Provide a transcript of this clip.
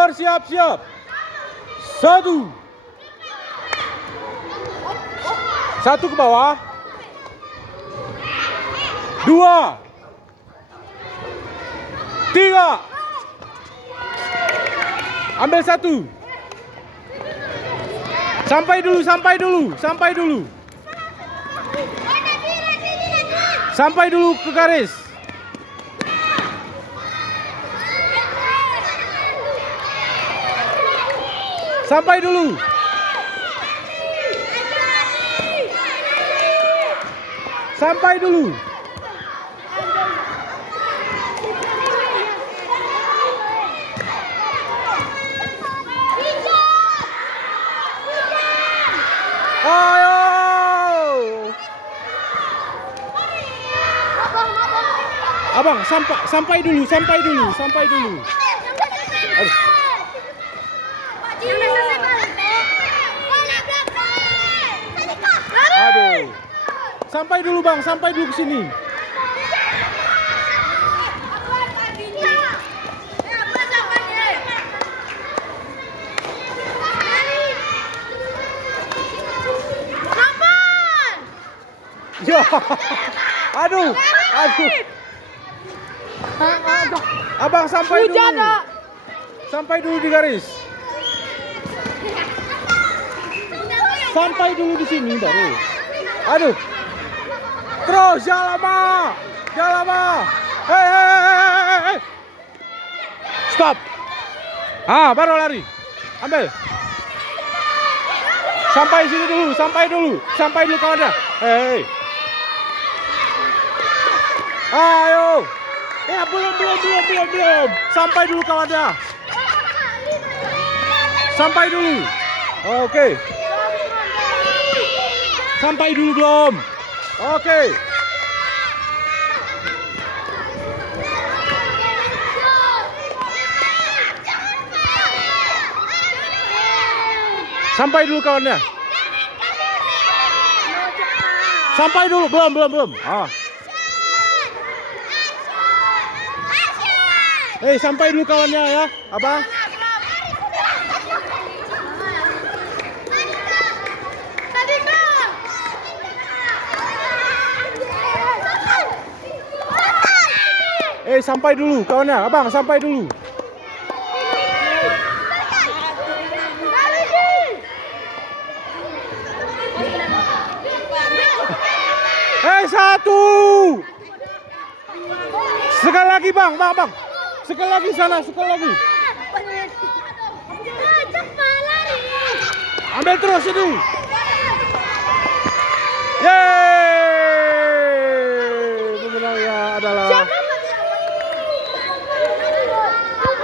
Bersiap-siap. 1. 1 ke bawah. 2. 3. Ambil 1. Sampai dulu. Sampai dulu ke garis. Sampai dulu. Ayo. Abang, sampai dulu. Aduh. Sampai dulu bang, sampai dulu ke sini. Ya. Aduh. Abang sampai dulu. Sampai dulu di garis. Sampai dulu di sini baru. Aduh. Terus jangan lama. Hei. Stop. Baru lari. Ambil. Sampai sini dulu. Sampai dulu kawannya. Hei. Ayo. Ya belum. Sampai dulu kawannya. Sampai dulu. Oke. Sampai dulu belum? Oke. Sampai dulu kawannya. Sampai dulu belum. Sampai dulu kawannya ya, abang. Sampai dulu kawannya, abang, sampai dulu. 1. Sekali lagi bang. Sekali lagi sana. Ambil terus ini. Yeay. Pemenangnya adalah